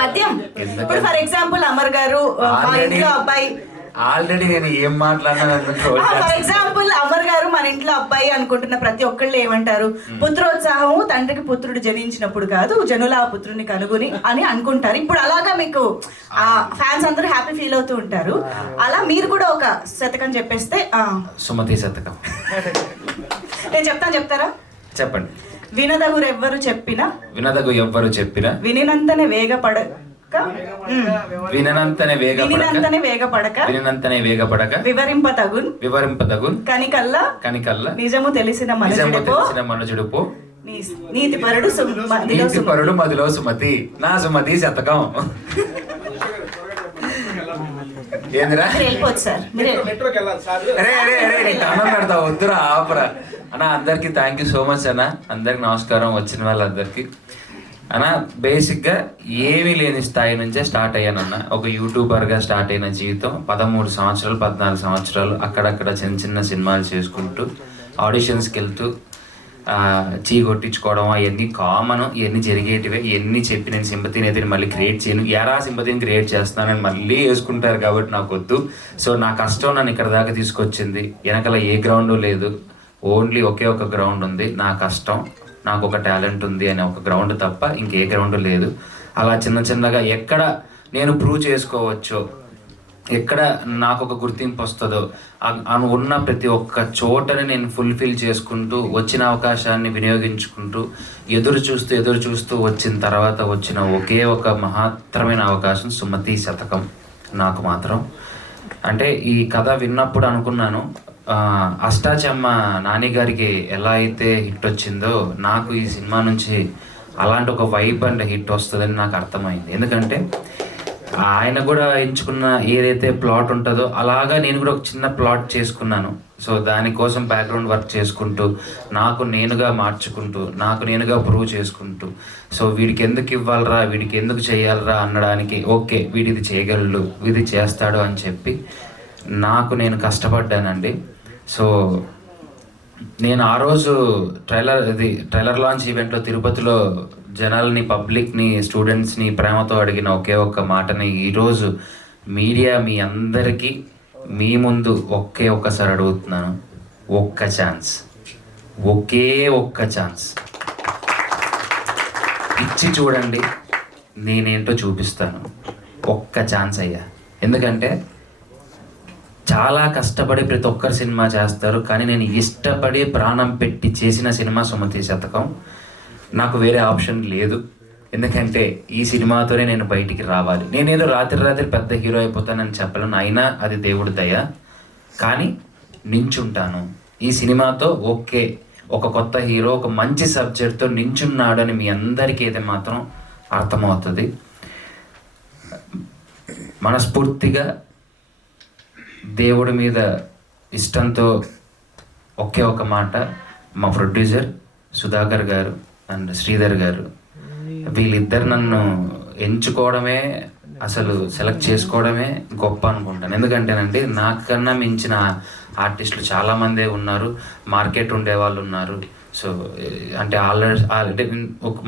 పద్యం. ఇప్పుడు for example Amar గారు మా ఇంట్లో అబ్బాయి ఆల్రెడీ నేను ఏం మాట్లాడినా ఫర్ ఎగ్జాంపుల్ అమర్ గారు మన ఇంట్లో అబ్బాయి అనుకుంటున్న ప్రతి ఒక్కళ్ళు ఏమంటారు, పుత్రోత్సాహము తండ్రికి పుత్రుడు జనించినప్పుడు కాదు జనుల ఆ పుత్రుని కనుగొని అని అనుకుంటారు. ఇప్పుడు అలాగా మీకు ఆ ఫ్యాన్స్ అందరూ హ్యాపీ ఫీల్ అవుతూ ఉంటారు. అలా మీరు కూడా ఒక శతకం చెప్పేస్తే. సుమతి శతకం నేను చెప్తారా? చెప్పండి. వినదగు ఎవ్వరు చెప్పినా వినినంతనే వేగపడక వివరింపతగున్ కనికల్లా నిజము తెలిసిన మనుజుడుపో నీతిపరుడు మదిలో సుమతి. నా సుమతి శతకం. ఏందిరా పెడతా వద్దురా ఆపరా అన్న. అందరికి థ్యాంక్ యూ సో మచ్ అన్న. అందరికి నమస్కారం, వచ్చిన వాళ్ళందరికీ. అన్న బేసిక్గా ఏమీ లేని స్థాయి నుంచే స్టార్ట్ అయ్యానన్న. ఒక యూట్యూబర్గా స్టార్ట్ అయిన జీవితం 13 సంవత్సరాలు 14 సంవత్సరాలు అక్కడక్కడ చిన్న చిన్న సినిమాలు చేసుకుంటూ ఆడిషన్స్కి వెళ్తూ చీ కొట్టించుకోవడం అవన్నీ కామన్. ఇవన్నీ జరిగేటివే. ఇవన్నీ చెప్పి నేను సింపతిని అయితే మళ్ళీ క్రియేట్ చేయను. ఎరా సింపతిని క్రియేట్ చేస్తానని మళ్ళీ వేసుకుంటారు కాబట్టి నాకు వద్దు. సో నా కష్టం నన్ను ఇక్కడ దాకా తీసుకొచ్చింది. వెనకాల ఏ గ్రౌండ్ లేదు, ఓన్లీ ఒకే ఒక గ్రౌండ్ ఉంది. నా కష్టం, నాకు ఒక టాలెంట్ ఉంది అనే ఒక గ్రౌండ్ తప్ప ఇంకే గ్రౌండ్ లేదు. అలా చిన్న చిన్నగా ఎక్కడ నేను ప్రూవ్ చేసుకోవచ్చో, ఎక్కడ నాకు ఒక గుర్తింపు వస్తుందో ఉన్న ప్రతి ఒక్క చోటని నేను ఫుల్ఫిల్ చేసుకుంటూ వచ్చిన అవకాశాన్ని వినియోగించుకుంటూ ఎదురు చూస్తూ వచ్చిన తర్వాత వచ్చిన ఒకే ఒక మహత్తరమైన అవకాశం సుమతి శతకం నాకు మాత్రం. అంటే ఈ కథ విన్నప్పుడు అనుకున్నాను, అష్టాచెమ్మ నాని గారికి ఎలా అయితే హిట్ వచ్చిందో నాకు ఈ సినిమా నుంచి అలాంటి ఒక వైబ్ అండ్ హిట్ వస్తుందని నాకు అర్థమైంది. ఎందుకంటే ఆయన కూడా ఎంచుకున్న ఏదైతే ప్లాట్ ఉంటుందో అలాగా నేను కూడా ఒక చిన్న ప్లాట్ చేసుకున్నాను. సో దానికోసం బ్యాక్గ్రౌండ్ వర్క్ చేసుకుంటూ నాకు నేనుగా మార్చుకుంటూ నాకు నేనుగా ప్రూవ్ చేసుకుంటూ, సో వీడికి ఎందుకు ఇవ్వాలరా, వీడికి ఎందుకు చేయాలరా అనడానికి, ఓకే వీడిది చేయగలడు, ఇది చేస్తాడు అని చెప్పి నాకు నేను కష్టపడ్డానండి. సో నేను ఆ రోజు ట్రైలర్ లాంచ్ ఈవెంట్లో తిరుపతిలో జనాల్ని, పబ్లిక్ని, స్టూడెంట్స్ని ప్రేమతో అడిగిన ఒకే ఒక్క మాటని ఈరోజు మీడియా మీ అందరికీ మీ ముందు ఒక్కసారి అడుగుతున్నాను. ఒకే ఒక్క ఛాన్స్ ఇచ్చి చూడండి, నేనేంటో చూపిస్తాను. ఒక్క ఛాన్స్ అయ్యా. ఎందుకంటే చాలా కష్టపడి ప్రతి ఒక్కరు సినిమా చేస్తారు, కానీ నేను ఇష్టపడి ప్రాణం పెట్టి చేసిన సినిమా సుమతి శతకం. నాకు వేరే ఆప్షన్ లేదు. ఎందుకంటే ఈ సినిమాతోనే నేను బయటికి రావాలి. నేనేదో రాత్రి పెద్ద హీరో అయిపోతానని చెప్పలేను, అయినా అది దేవుడి దయ. కానీ నించుంటాను ఈ సినిమాతో. ఓకే ఒక కొత్త హీరో ఒక మంచి సబ్జెక్ట్తో నించున్నాడని మీ అందరికీ అయితే మాత్రం అర్థమవుతుంది. మనస్ఫూర్తిగా దేవుడి మీద ఇష్టంతో ఒకే ఒక మాట, మా ప్రొడ్యూసర్ సుధాకర్ గారు అండ్ శ్రీధర్ గారు, వీళ్ళిద్దరు నన్ను ఎంచుకోవడమే, అసలు సెలెక్ట్ చేసుకోవడమే గొప్ప అనుకుంటాను. ఎందుకంటేనండి నాకన్నా మించిన ఆర్టిస్టులు చాలామందే ఉన్నారు, మార్కెట్ ఉండేవాళ్ళు ఉన్నారు. సో అంటే ఆల్రెడీ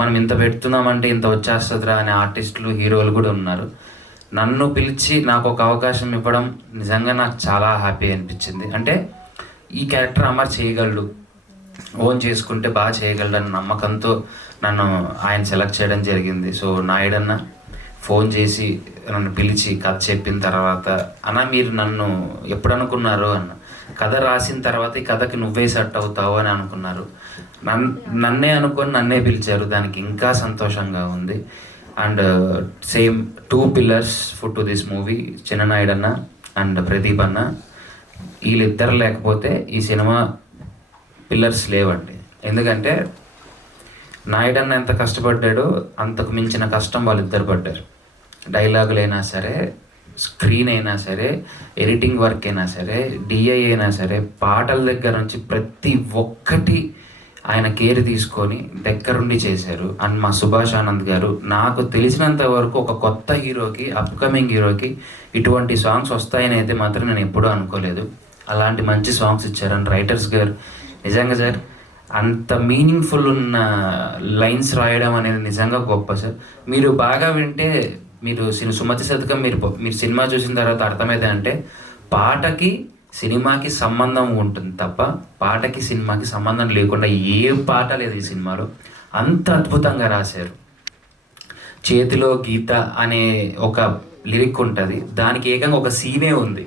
మనం ఇంత పెడుతున్నామంటే ఇంత వచ్చేస్తుందిరా అనే ఆర్టిస్టులు, హీరోలు కూడా ఉన్నారు. నన్ను పిలిచి నాకు ఒక అవకాశం ఇవ్వడం నిజంగా నాకు చాలా హ్యాపీ అనిపించింది. అంటే ఈ క్యారెక్టర్ అమర్ చేయగలడు, ఓన్ చేసుకుంటే బాగా చేయగలడు అన్న నమ్మకంతో నన్ను ఆయన సెలెక్ట్ చేయడం జరిగింది. సో నాయుడన్న ఫోన్ చేసి నన్ను పిలిచి కథ చెప్పిన తర్వాత, అన్న మీరు నన్ను ఎప్పుడు అనుకున్నారు అన్న, కథ రాసిన తర్వాత ఈ కథకి నువ్వే సెట్ అవుతావు అని అనుకున్నారు. నన్నే అనుకొని నన్నే పిలిచారు, దానికి ఇంకా సంతోషంగా ఉంది. And same 2 pillars to this movie, చిన్న నాయుడన్న అండ్ ప్రదీప్ అన్న. వీళ్ళిద్దరు లేకపోతే ఈ సినిమా పిల్లర్స్ లేవండి. ఎందుకంటే నాయుడన్న ఎంత కష్టపడ్డాడో అంతకు మించిన కష్టం వాళ్ళిద్దరు పడ్డారు. డైలాగులు అయినా సరే, స్క్రీన్ అయినా సరే, ఎడిటింగ్ వర్క్ అయినా సరే, డిఐ అయినా సరే, పాటల దగ్గర నుంచి ప్రతి ఒక్కటి ఆయన కేర్ తీసుకొని దగ్గరుండి చేశారు. అండ్ మా సుభాష్ ఆనంద్ గారు, నాకు తెలిసినంత వరకు ఒక కొత్త హీరోకి, అప్కమింగ్ హీరోకి ఇటువంటి సాంగ్స్ వస్తాయని అయితే మాత్రం నేను ఎప్పుడూ అనుకోలేదు. అలాంటి మంచి సాంగ్స్ ఇచ్చారు. అండ్ రైటర్స్ గారు నిజంగా సార్ అంత మీనింగ్ఫుల్ ఉన్న లైన్స్ రాయడం అనేది నిజంగా గొప్ప సార్. మీరు బాగా వింటే మీరు సుమతి శతకం మీరు సినిమా చూసిన తర్వాత అర్థమైతే అంటే పాటకి సినిమాకి సంబంధం ఉంటుంది తప్ప పాటకి సినిమాకి సంబంధం లేకుండా ఏ పాట లేదు ఈ సినిమాలో. అంత అద్భుతంగా రాశారు. చేతిలో గీత అనే ఒక లిరిక్ ఉంటుంది, దానికి ఏకంగా ఒక సీనే ఉంది.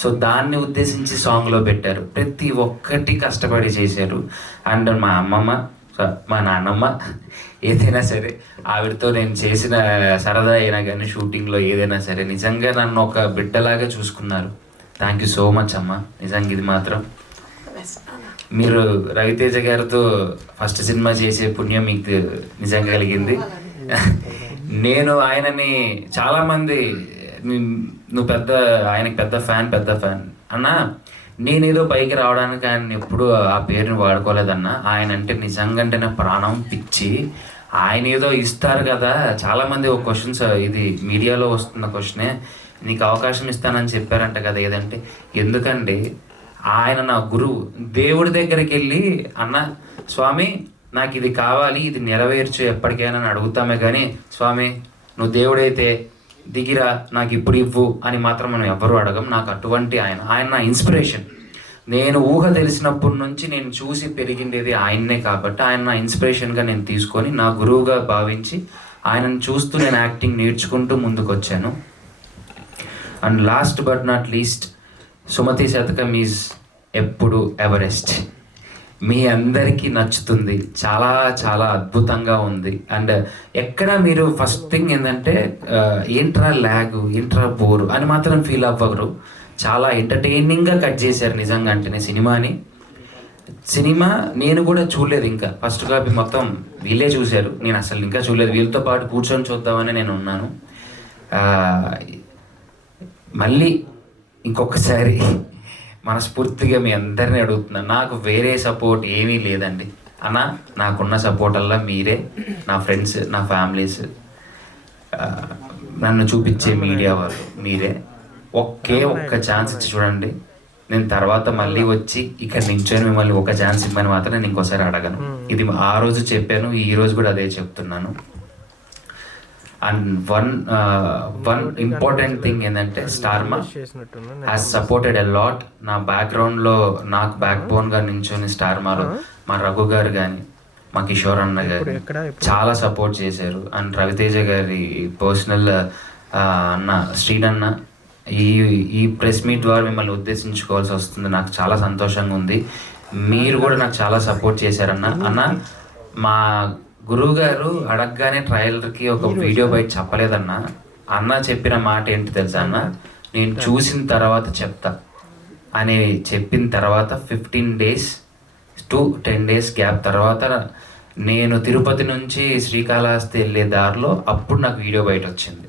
సో దాన్ని ఉద్దేశించి సాంగ్లో పెట్టారు. ప్రతి ఒక్కటి కష్టపడి చేశారు. అండ్ మా అమ్మమ్మ, మా నాన్నమ్మ, ఏదైనా సరే ఆవిడతో నేను చేసిన సరదా అయినా కానీ షూటింగ్లో ఏదైనా సరే నిజంగా నన్ను ఒక బిడ్డలాగా చూసుకున్నారు. థ్యాంక్ యూ సో మచ్ అమ్మ. నిజంగా ఇది మాత్రం మీరు రవితేజ గారితో ఫస్ట్ సినిమా చేసే పుణ్యం మీకు నిజంగా కలిగింది. నేను ఆయనని చాలామంది నువ్వు ఆయనకి పెద్ద ఫ్యాన్ అన్న, నేనేదో పైకి రావడానికి ఆయన ఎప్పుడు ఆ పేరుని వాడుకోలేదన్న. ఆయన అంటే నిజంగా అంటే నా ప్రాణం పిచ్చి. ఆయన ఏదో ఇస్తారు కదా, చాలామంది ఒక క్వశ్చన్స్, ఇది మీడియాలో వస్తున్న క్వశ్చనే, నీకు అవకాశం ఇస్తానని చెప్పారంట కదా ఏదంటే, ఎందుకండి ఆయన నా గురువు. దేవుడి దగ్గరికి వెళ్ళి అన్న స్వామి నాకు ఇది కావాలి, ఇది నెరవేర్చు ఎప్పటికైనా అని అడుగుతామే కానీ స్వామి నువ్వు దేవుడైతే దిగిరా నాకు ఇప్పుడు ఇవ్వు అని మాత్రం మనం ఎవ్వరూ అడగం. నాకు అటువంటి ఆయన నా ఇన్స్పిరేషన్. నేను ఊహ తెలిసినప్పటి నుంచి నేను చూసి పెరిగిండేది ఆయన్నే కాబట్టి ఆయన నా ఇన్స్పిరేషన్గా నేను తీసుకొని నా గురువుగా భావించి ఆయనను చూస్తూ నేను యాక్టింగ్ నేర్చుకుంటూ ముందుకు వచ్చాను. And last but not least, Sumathi Sathakam is ఎప్పుడు ఎవరెస్ట్. మీ అందరికీ నచ్చుతుంది, చాలా చాలా అద్భుతంగా ఉంది. అండ్ ఎక్కడ మీరు ఫస్ట్ థింగ్ ఏంటంటే ఏంట్రా ల్యాగ్, ఏంట్రా బోరు అని మాత్రం ఫీల్ అవ్వరు. చాలా ఎంటర్టైనింగ్గా కట్ చేశారు నిజంగా. అంటేనే సినిమా నేను కూడా చూడలేదు ఇంకా. ఫస్ట్ కాపీ మొత్తం వీళ్ళే చూశారు, నేను అసలు ఇంకా చూడలేదు. వీళ్ళతో పాటు కూర్చొని చూద్దామని నేను ఉన్నాను. మళ్ళీ ఇంకొకసారి మనస్ఫూర్తిగా మీ అందరినీ అడుగుతున్నాను, నాకు వేరే సపోర్ట్ ఏమీ లేదండి అన్న. నాకున్న సపోర్ట్ అల్లా మీరే, నా ఫ్రెండ్స్, నా ఫ్యామిలీస్, నన్ను చూపించే మీడియా వాళ్ళు మీరే. ఒక్క ఛాన్స్ ఇచ్చి చూడండి. నేను తర్వాత మళ్ళీ వచ్చి ఇక్కడ నించొని మిమ్మల్ని ఒక ఛాన్స్ ఇవ్వని మాత్రం నేను ఇంకోసారి అడగను. ఇది ఆ రోజు చెప్పాను, ఈ రోజు కూడా అదే చెప్తున్నాను. అండ్ వన్ ఇంపార్టెంట్ థింగ్ ఏంటంటే Star Maa has supported a lot. నా బ్యాక్గ్రౌండ్లో నాకు బ్యాక్ బోన్గా నించొని స్టార్మాలో మా రఘు గారు కానీ మా కిషోర్ అన్న గారు చాలా సపోర్ట్ చేశారు. అండ్ రవితేజ గారి పర్సనల్ అన్న శ్రీనన్న, ఈ ప్రెస్ మీట్ ద్వారా మిమ్మల్ని ఉద్దేశించుకోవాల్సి వస్తుంది. నాకు చాలా సంతోషంగా ఉంది. మీరు కూడా నాకు చాలా సపోర్ట్ చేశారన్న. అన్న మా గురువు గారు అడగగానే ట్రయలర్కి ఒక వీడియో బయట చెప్పలేదన్న. అన్న చెప్పిన మాట ఏంటి తెలుసా అన్న, నేను చూసిన తర్వాత చెప్తా అని చెప్పిన తర్వాత 15 days to 10 days గ్యాప్ తర్వాత నేను తిరుపతి నుంచి శ్రీకాళహస్తి వెళ్ళే దారిలో అప్పుడు నాకు వీడియో బయట వచ్చింది.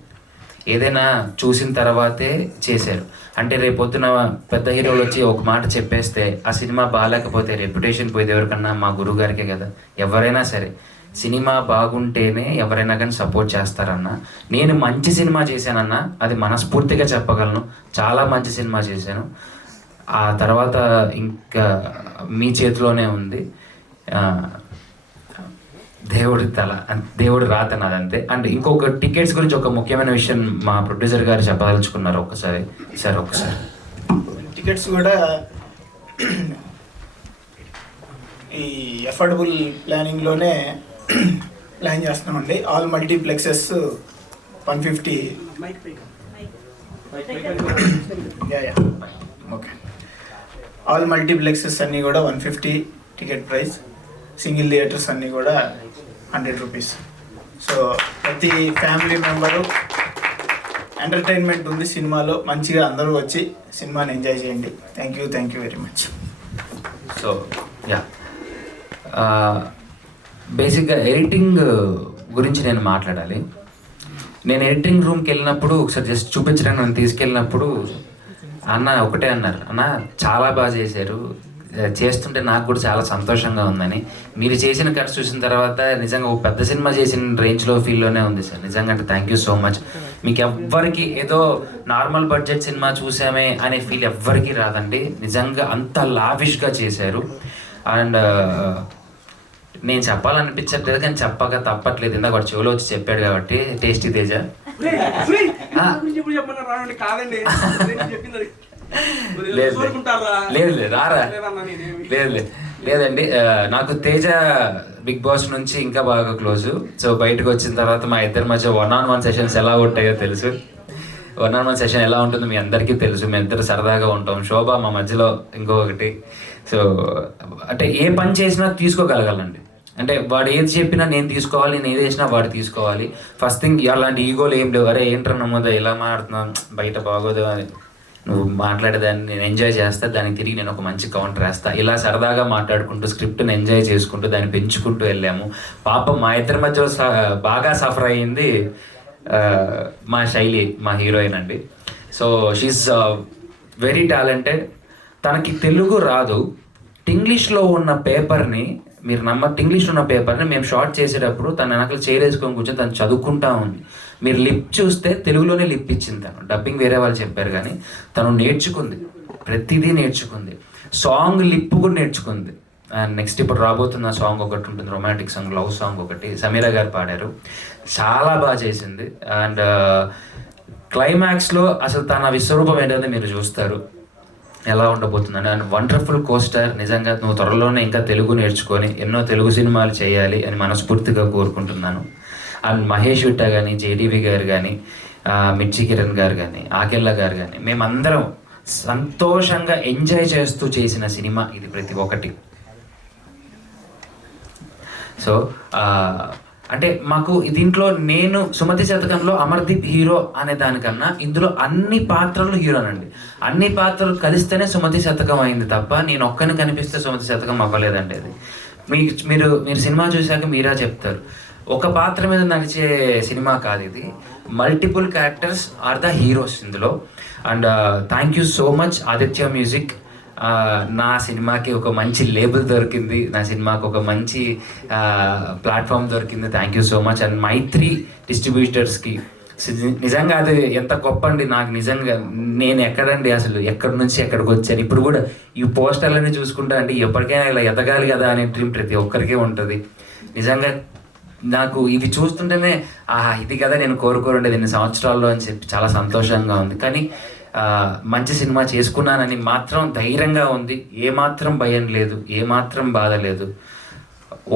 ఏదైనా చూసిన తర్వాతే చేశారు. అంటే రేపొద్దున పెద్ద హీరోలు వచ్చి ఒక మాట చెప్పేస్తే ఆ సినిమా బాగాలేకపోతే రెప్యుటేషన్ పోయేది ఎవరికన్నా? మా గురువు గారికే కదా. ఎవరైనా సరే సినిమా బాగుంటేనే ఎవరైనా కానీ సపోర్ట్ చేస్తారన్న. నేను మంచి సినిమా చేశానన్న, అది మనస్ఫూర్తిగా చెప్పగలను. చాలా మంచి సినిమా చేశాను. ఆ తర్వాత ఇంకా మీ చేతిలోనే ఉంది. దేవుడి రాత నాదంతే. అండ్ ఇంకొక టికెట్స్ గురించి ఒక ముఖ్యమైన విషయం మా ప్రొడ్యూసర్ గారు చెప్పదలుచుకున్నారు. ఒకసారి టికెట్స్ కూడా ఈ అఫోర్డబుల్ ప్లానింగ్లోనే ప్లాన్ చేస్తున్నామండి. All multiplexes 150 okay. All multiplexes అన్నీ కూడా 150 టికెట్ ప్రైస్. సింగిల్ థియేటర్స్ అన్నీ కూడా 100 రూపీస్. సో ప్రతి ఫ్యామిలీ మెంబరు ఎంటర్టైన్మెంట్ ఉంది సినిమాలో. మంచిగా అందరూ వచ్చి సినిమాని ఎంజాయ్ చేయండి. Thank you very much. So బేసిక్గా ఎడిటింగ్ గురించి నేను మాట్లాడాలి. నేను ఎడిటింగ్ రూమ్కి వెళ్ళినప్పుడు ఒకసారి జస్ట్ చూపించడానికి నన్ను తీసుకెళ్ళినప్పుడు అన్న ఒకటే అన్నారు, అన్న చాలా బాగా చేశారు, చేస్తుంటే నాకు కూడా చాలా సంతోషంగా ఉందని. మీరు చేసిన కట్స్ చూసిన తర్వాత నిజంగా ఒక పెద్ద సినిమా చేసిన రేంజ్లో ఫీల్లోనే ఉంది సార్. నిజంగా అంటే థ్యాంక్ యూ సో మచ్. మీకు ఎవ్వరికి ఏదో నార్మల్ బడ్జెట్ సినిమా చూసామే అనే ఫీల్ ఎవ్వరికీ రాదండి. నిజంగా అంత లావిష్గా చేశారు. అండ్ నేను చెప్పాలనిపించట్లేదు కానీ చెప్పక తప్పట్లేదు. ఇందాక వాడు చెవులో వచ్చి చెప్పాడు కాబట్టి టేస్టీ తేజ. లేదు లేదు రారా లేదండి. నాకు తేజ బిగ్ బాస్ నుంచి ఇంకా బాగా క్లోజు. సో బయటకు వచ్చిన తర్వాత మా ఇద్దరి మధ్య 1-on-1 సెషన్స్ ఎలా ఉంటాయో తెలుసు. 1-on-1 సెషన్ ఎలా ఉంటుందో మీ అందరికీ తెలుసు. మేము ఇద్దరు సరదాగా ఉంటాం. శోభ మా మధ్యలో ఇంకొకటి. సో అంటే ఏ పని చేసినా తీసుకోగలగాలండి. అంటే వాడు ఏది చెప్పినా నేను తీసుకోవాలి, నేను ఏది చేసినా వాడు తీసుకోవాలి. ఫస్ట్ థింగ్ అలాంటి ఈగోలు ఏం లేవు. అరే ఏంట్రా నమ్మోదా ఇలా మాట్లాడుతున్నావు, బయట బాగోదు అని నువ్వు మాట్లాడేదాన్ని నేను ఎంజాయ్ చేస్తా, దానికి తిరిగి నేను ఒక మంచి కౌంటర్ వేస్తా. ఇలా సరదాగా మాట్లాడుకుంటూ స్క్రిప్ట్ని ఎంజాయ్ చేసుకుంటూ దాన్ని పెంచుకుంటూ వెళ్ళాము. పాపం మా ఇద్దరి మధ్య బాగా సఫర్ అయ్యింది మా శైలి, మా హీరోయిన్ అండి. So she is very talented. తనకి తెలుగు రాదు. ఇంగ్లీష్లో ఉన్న పేపర్ని మీరు ఇంగ్లీష్లో ఉన్న పేపర్ని మేము షార్ట్ చేసేటప్పుడు తన వెనకాల చేరేసుకొని కూర్చొని తను చదువుకుంటా ఉంది. మీరు లిప్ చూస్తే తెలుగులోనే లిప్ ఇచ్చింది తను. డబ్బింగ్ వేరే వాళ్ళు చెప్పారు కానీ తను నేర్చుకుంది, ప్రతిదీ నేర్చుకుంది. సాంగ్ లిప్ కూడా నేర్చుకుంది. అండ్ నెక్స్ట్ ఇప్పుడు రాబోతున్న సాంగ్ ఒకటి ఉంటుంది, రొమాంటిక్ సాంగ్, లవ్ సాంగ్ ఒకటి సమీరా గారు పాడారు. చాలా బాగా చేసింది. అండ్ క్లైమాక్స్లో అసలు తన విశ్వరూపం ఏంటంటే మీరు చూస్తారు ఎలా ఉండబోతుందని. And wonderful coaster. నిజంగా నువ్వు త్వరలోనే ఇంకా తెలుగు నేర్చుకొని ఎన్నో తెలుగు సినిమాలు చేయాలి అని మనస్ఫూర్తిగా కోరుకుంటున్నాను. అండ్ మహేష్ విట్ట కానీ, జేడీవి గారు కానీ, మిర్చి కిరణ్ గారు కానీ, ఆకెళ్ళ గారు కానీ, మేమందరం సంతోషంగా ఎంజాయ్ చేస్తూ చేసిన సినిమా ఇది ప్రతి ఒక్కటి. సో అంటే మాకు దీంట్లో నేను సుమతి శతకంలో అమర్దీప్ హీరో అనే దానికన్నా ఇందులో అన్ని పాత్రలు హీరోనండి. అన్ని పాత్రలు కలిస్తేనే సుమతి శతకం అయింది తప్ప నేను ఒక్కని కనిపిస్తే సుమతి శతకం అవ్వలేదండి. అది మీరు సినిమా చూశాక మీరా చెప్తారు. ఒక పాత్ర మీద నడిచే సినిమా కాదు ఇది. Multiple characters are the heroes ఇందులో. And thank you so much Aditya music. నా సినిమాకి ఒక మంచి లేబుల్ దొరికింది, నా సినిమాకి ఒక మంచి ప్లాట్ఫామ్ దొరికింది. Thank you so much. And Mythri డిస్ట్రిబ్యూటర్స్కి నిజంగా అది ఎంత గొప్ప అండి. నాకు నిజంగా నేను ఎక్కడండి అసలు ఎక్కడి నుంచి ఎక్కడికి వచ్చాను. ఇప్పుడు కూడా ఈ పోస్టర్లన్నీ చూసుకుంటా అంటే ఎప్పటికైనా ఇలా ఎదగాలి కదా అనే డ్రీమ్ ప్రతి ఒక్కరికి ఉంటుంది. నిజంగా నాకు ఇది చూస్తుంటేనే ఇది కదా నేను కోరుకోరుండేది ఎన్ని సంవత్సరాల్లో అని చెప్పి చాలా సంతోషంగా ఉంది. కానీ మంచి సినిమా చేసుకున్నానని మాత్రం ధైర్యంగా ఉంది. ఏమాత్రం భయం లేదు, ఏమాత్రం బాధ లేదు.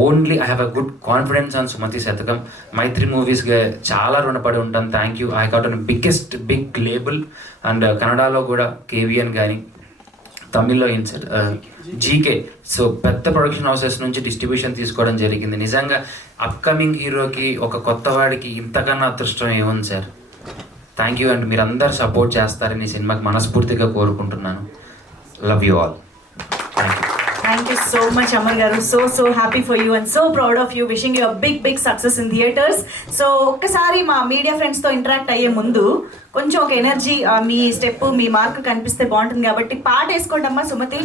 Only I have a good confidence on Sumathi Sathakam. Mythri మూవీస్గా చాలా రుణపడి ఉంటాను. Thank you. I got an big label. And కన్నడలో కూడా కేవిఎన్ కానీ, తమిళ్లో జీకే. సో పెద్ద ప్రొడక్షన్ హౌసెస్ నుంచి డిస్ట్రిబ్యూషన్ తీసుకోవడం జరిగింది. నిజంగా అప్కమింగ్ హీరోకి, ఒక కొత్త వాడికి ఇంతకన్నా అదృష్టం ఏముంది సార్. Thank you. అండ్ మీరు అందరు సపోర్ట్ చేస్తారని ఈ సినిమాకి మనస్ఫూర్తిగా కోరుకుంటున్నాను. Love you all. Thank you so much, Amar garu. So happy for you and so proud of you. Wishing you a big success in theaters. So ఒక్కసారి మా media friends తో ఇంటరాక్ట్ అయ్యే ముందు కొంచెం ఒక ఎనర్జీ, మీ స్టెప్, మీ mark కనిపిస్తే బాగుంటుంది కాబట్టి పాట వేసుకోండి అమ్మా సుమతి.